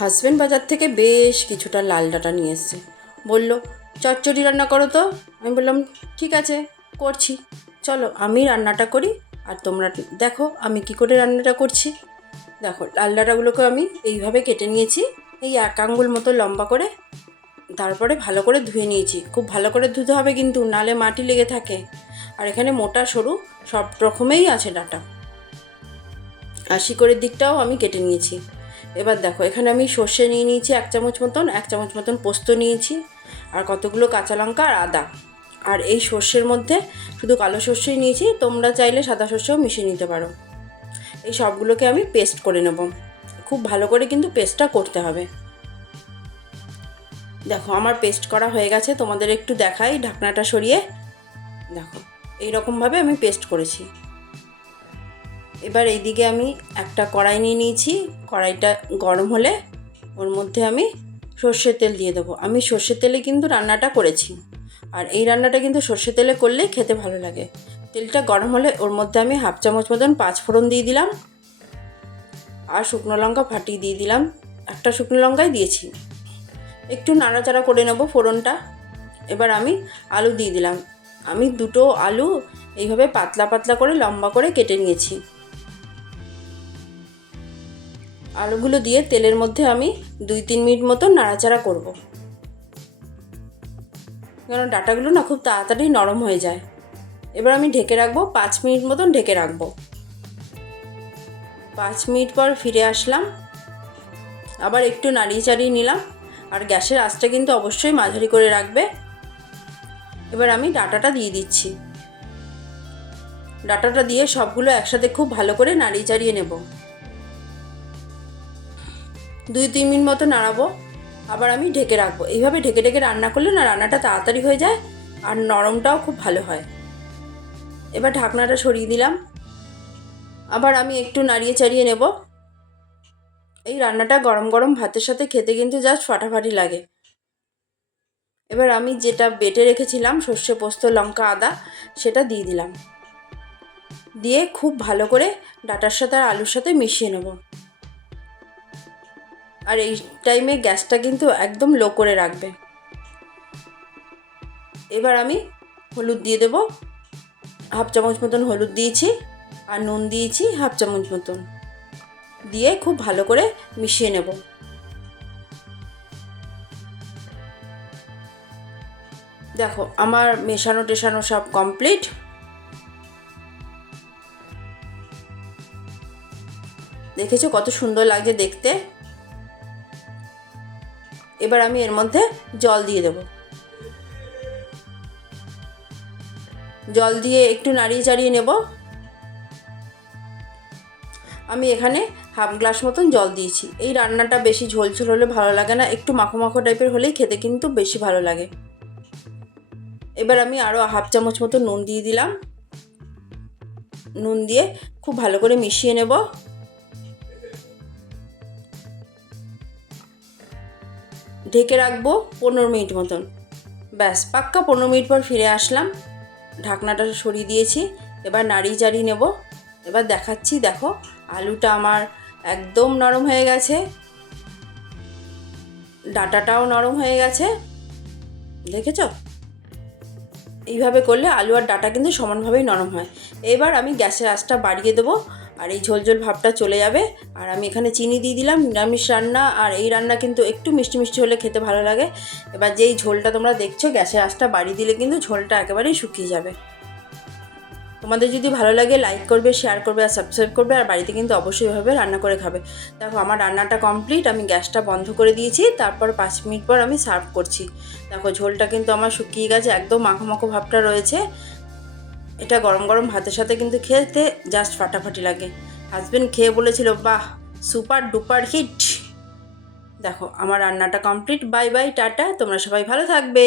Husband বাজার থেকে বেশ কিছুটা লাল ডাঁটা নিয়ে এসছে। বলল, চচ্চড়ি রান্না করো তো। আমি বললাম, ঠিক আছে, করছি। চলো আমি রান্নাটা করি আর তোমরা দেখো আমি কি করে রান্নাটা করছি। দেখো, লাল ডাঁটাগুলোকে আমি এইভাবে কেটে নিয়েছি, এই 1 আঙ্গুল মতো লম্বা করে। তারপরে ভালো করে ধুয়ে নিয়েছি। খুব ভালো করে ধুতে হবে কিন্তু, নালে মাটি লেগে থাকে। আর এখানে মোটা সরু সব রকমেই আছে ডাঁটা। আর শিকড়ের দিকটাও আমি কেটে নিয়েছি। এবার দেখো, এখানে আমি সর্ষে নিয়ে নিয়েছি 1 চামচ মতন, 1 চামচ মতন পোস্ত নিয়েছি, আর কতগুলো কাঁচা লঙ্কা আর আদা। আর এই সর্ষের মধ্যে শুধু কালো সর্ষেই নিয়েছি, তোমরা চাইলে সাদা সর্ষেও মিশিয়ে নিতে পারো। এই সবগুলোকে আমি পেস্ট করে নেব। খুব ভালো করে কিন্তু পেস্টটা করতে হবে। দেখো, আমার পেস্ট করা হয়ে গেছে। তোমাদের একটু দেখাই ঢাকনাটা সরিয়ে। দেখো, এই রকমভাবে আমি পেস্ট করেছি। এবার এইদিকে আমি একটা কড়াই নিয়ে নিয়েছি। কড়াইটা গরম হলে ওর মধ্যে আমি সর্ষের তেল দিয়ে দেবো। আমি সর্ষের তেলে কিন্তু রান্নাটা করেছি, আর এই রান্নাটা কিন্তু সর্ষের তেলে করলেই খেতে ভালো লাগে। তেলটা গরম হলে ওর মধ্যে আমি 1/2 চামচ মতন 5 ফোড়ন দিয়ে দিলাম, আর শুকনো লঙ্কা ফাটিয়ে দিয়ে দিলাম। একটা শুকনো লঙ্কাই দিয়েছি। একটু নাড়াচাড়া করে নেব ফোড়নটা। এবার আমি আলু দিয়ে দিলাম। আমি 2টো আলু এইভাবে পাতলা পাতলা করে লম্বা করে কেটে নিয়েছি। আলুগুলো দিয়ে তেলের মধ্যে আমি 2-3 মিনিট মতো নাড়াচাড়া করব, কারণ ডাঁটাগুলো না খুব তাড়াতাড়ি নরম হয়ে যায়। এবার আমি ঢেকে রাখবো, 5 মিনিট মতন ঢেকে রাখবো। 5 মিনিট পর ফিরে আসলাম। আবার একটু নাড়িয়ে চাড়িয়ে নিলাম, আর গ্যাসের আঁচটা কিন্তু অবশ্যই মাঝারি করে রাখবে। এবার আমি ডাঁটাটা দিয়ে দিচ্ছি। ডাঁটাটা দিয়ে সবগুলো একসাথে খুব ভালো করে নাড়িয়ে চাড়িয়ে নেব। 2-3 মিনিট মতো নাড়াবো, আবার আমি ঢেকে রাখবো। এইভাবে ঢেকে ঢেকে রান্না করলে না রান্নাটা তাড়াতাড়ি হয়ে যায়, আর নরমটাও খুব ভালো হয়। এবার ঢাকনাটা সরিয়ে দিলাম। আবার আমি একটু নাড়িয়ে চাড়িয়ে নেব। এই রান্নাটা গরম গরম ভাতের সাথে খেতে কিন্তু জাস্ট ফাটাফাটি লাগে। এবার আমি যেটা বেটে রেখেছিলাম সর্ষে পোস্ত লঙ্কা আদা, সেটা দিয়ে দিলাম। দিয়ে খুব ভালো করে ডাঁটার সাথে আর আলুর সাথে মিশিয়ে নেব। আর এই টাইমে গ্যাসটা কিন্তু একদম লো করে রাখবে। এবার আমি হলুদ দিয়ে দেব। 1/2 চামচ মতন হলুদ দিয়েছি, আর নুন দিয়েছি 1/2 চামচ মতন। দিয়ে খুব ভালো করে মিশিয়ে নেব। দেখো, আমার মেশানো টেশানো সব কমপ্লিট। দেখেছো কত সুন্দর লাগছে দেখতে। এবার আমি এর মধ্যে জল দিয়ে দেব। জল দিয়ে একটু নাড়িয়ে চাড়িয়ে নেব। আমি এখানে 1/2 গ্লাস মতন জল দিয়েছি। এই রান্নাটা বেশি ঝোলঝোল হলে ভালো লাগে না, একটু মাখো মাখো টাইপের হলেই খেতে কিন্তু বেশি ভালো লাগে। এবার আমি আরও 1/2 চামচ মতো নুন দিয়ে দিলাম। নুন দিয়ে খুব ভালো করে মিশিয়ে নেব। ঢেকে রাখবো 15 মিনিট মতন। ব্যাস, পাক্কা 15 মিনিট পর ফিরে আসলাম। ঢাকনাটা সরিয়ে দিয়েছি। এবার নাড়িয়ে চাড়িয়ে নেব। এবার দেখাচ্ছি, দেখো আলুটা আমার একদম নরম হয়ে গেছে, ডাঁটাটাও নরম হয়ে গেছে। দেখেছো, এইভাবে করলে আলু আর ডাঁটা কিন্তু সমানভাবেই নরম হয়। এবার আমি গ্যাসের আঁচটা বাড়িয়ে দেবো, আর এই ঝোল ঝোল ভাবটা চলে যাবে। আর আমি এখানে চিনি দিয়ে দিলাম। নিরামিষ রান্না, আর এই রান্না কিন্তু একটু মিষ্টি মিষ্টি হলে খেতে ভালো লাগে। এবার যেই ঝোলটা তোমরা দেখছো, গ্যাসের আঁচটা বাড়িয়ে দিলে কিন্তু ঝোলটা একেবারেই শুকিয়ে যাবে। তোমাদের যদি ভালো লাগে লাইক করবে, শেয়ার করবে, আর সাবস্ক্রাইব করবে, আর বাড়িতে কিন্তু অবশ্যই এভাবে রান্না করে খাবে। দেখো, আমার রান্নাটা কমপ্লিট। আমি গ্যাসটা বন্ধ করে দিয়েছি। তারপর 5 মিনিট পর আমি সার্ভ করছি। দেখো, ঝোলটা কিন্তু আমার শুকিয়ে গেছে, একদম মাখো মাখো ভাবটা রয়েছে। এটা গরম গরম ভাতের সাথে কিন্তু খেতে জাস্ট ফাটাফাটি লাগে। হাজবেন্ড খেয়ে বলেছিল, বাহ, সুপার ডুপার হিট। দেখো, আমার রান্নাটা কমপ্লিট। Bye bye, tata. তোমরা সবাই ভালো থাকবে।